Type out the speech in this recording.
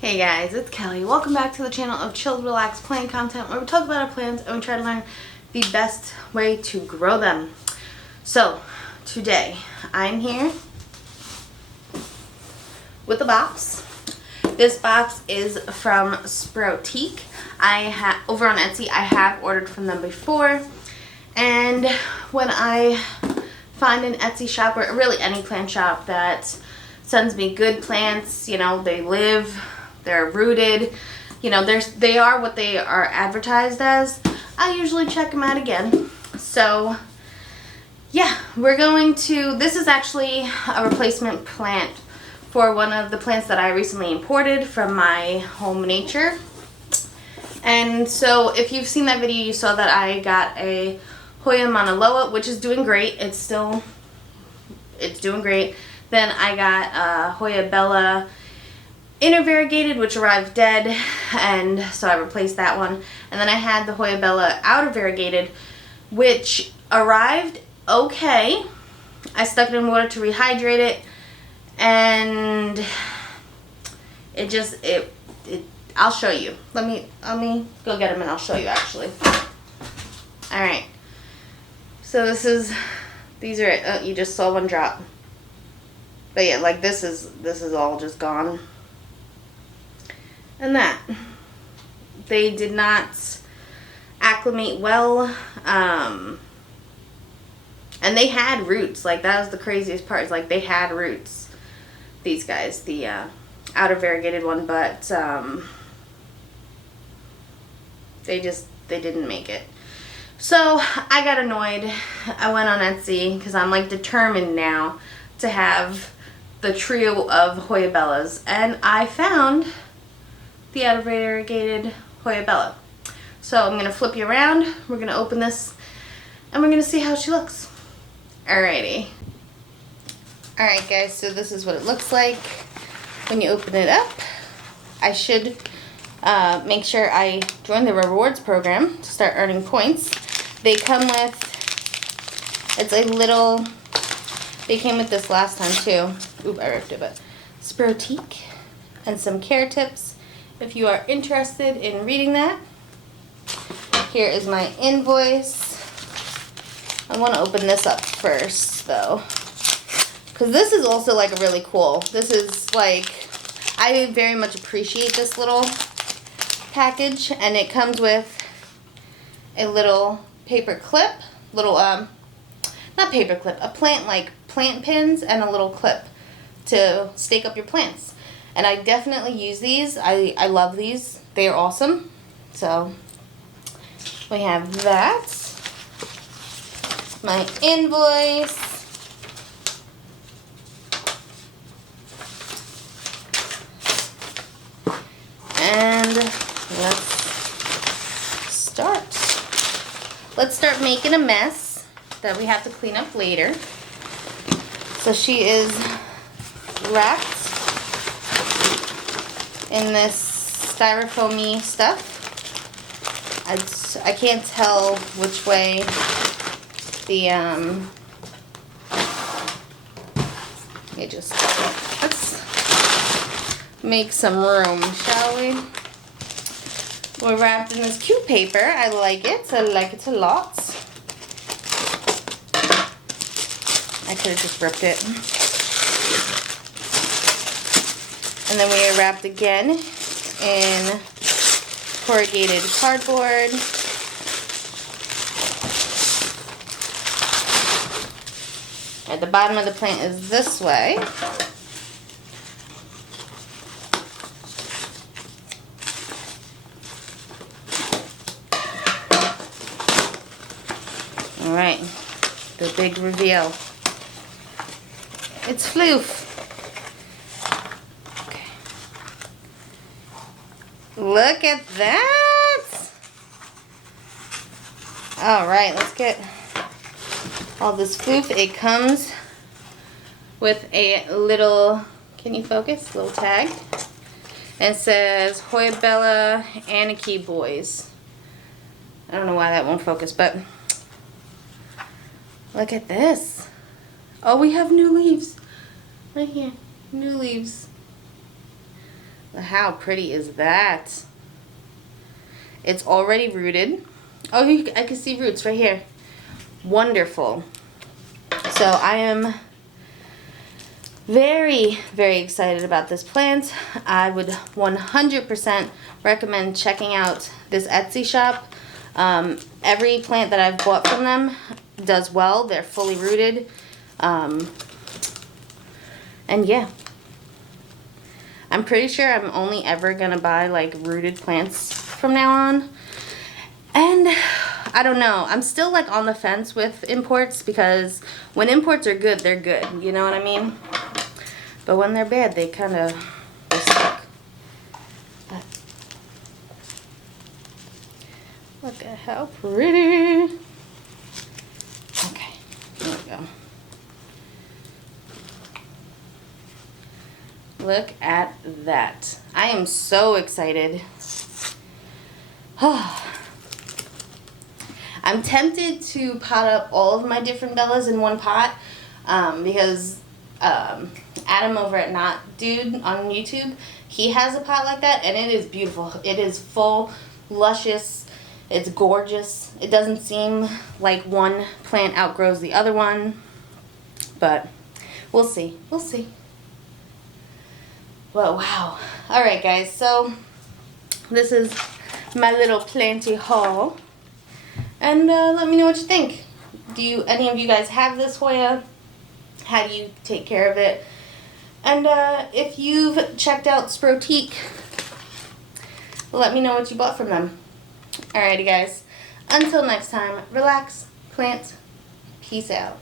Hey guys, it's Kelly. Welcome back to the channel of chilled, relaxed plant content where we talk about our plants and we try to learn the best way to grow them. So, today I'm here with a box. This box is from Sproutique. Over on Etsy. I have ordered from them before, and when I find an Etsy shop or really any plant shop that sends me good plants, you know, they're rooted, you know, they are what they are advertised as, I usually check them out again. So yeah, this is actually a replacement plant for one of the plants that I recently imported from my home nature. And so if you've seen that video, you saw that I got a Hoya, which is doing great. It's doing great. Then I got a Hoya Bella inner variegated, which arrived dead, and so I replaced that one. And then I had the Hoya Bella outer variegated, which arrived okay. I stuck it in water to rehydrate it, and I'll show you. Let me go get them and I'll show you actually. All right. So these are you just saw one drop. But yeah, like this is all just gone. And that they did not acclimate well, and they had roots. Like, that was the craziest part, is like they had roots, these guys, the outer variegated one, but they didn't make it. So I got annoyed. I went on Etsy because I'm like determined now to have the trio of Hoya Bellas, and I found the outer variegated Hoya Bella. So I'm gonna flip you around, we're gonna open this, and we're gonna see how she looks. Alrighty. Alright guys, so this is what it looks like when you open it up. I should make sure I join the rewards program to start earning points. They come with, they came with this last time too. Oop, I ripped it, but Sproutique and some care tips if you are interested in reading that. Here is my invoice. I want to open this up first though, because this is also like really cool. This is like, I very much appreciate this little package, and it comes with a little paper clip, not paper clip, a plant pins and a little clip to stake up your plants. And I definitely use these. I love these. They are awesome. So we have that. My invoice. And let's start. Let's start making a mess that we have to clean up later. So she is wrapped in this styrofoamy stuff. I can't tell which way let's make some room, shall we? We're wrapped in this cute paper. I like it. I like it a lot. I could have just ripped it. And then we are wrapped again in corrugated cardboard. At the bottom of the plant is this way. Alright, the big reveal. It's floof. Look at that! Alright, let's get all this floof. It comes with a little, can you focus? Little tag. And it says Hoya Bella Anarchy Boys. I don't know why that won't focus, but look at this. Oh, we have new leaves. Right here. New leaves. How pretty is that? It's already rooted. Oh, I can see roots right here. Wonderful. So I am very, very excited about this plant. I would 100% recommend checking out this Etsy shop. Every plant that I've bought from them does well. They're fully rooted. And yeah. I'm pretty sure I'm only ever going to buy like rooted plants from now on. And I don't know. I'm still like on the fence with imports because when imports are good, they're good. You know what I mean? But when they're bad, they suck. But look at how pretty. Okay, here we go. Look at that. I am so excited. I'm tempted to pot up all of my different Bellas in one pot because Adam over at Not Dude on YouTube, he has a pot like that and it is beautiful. It is full, luscious, it's gorgeous. It doesn't seem like one plant outgrows the other one, but we'll see. We'll see. Well, wow. Alright guys, so this is my little planty haul. And let me know what you think. Do any of you guys have this Hoya? How do you take care of it? And if you've checked out Sproutique, let me know what you bought from them. Alrighty guys, until next time, relax, plant, peace out.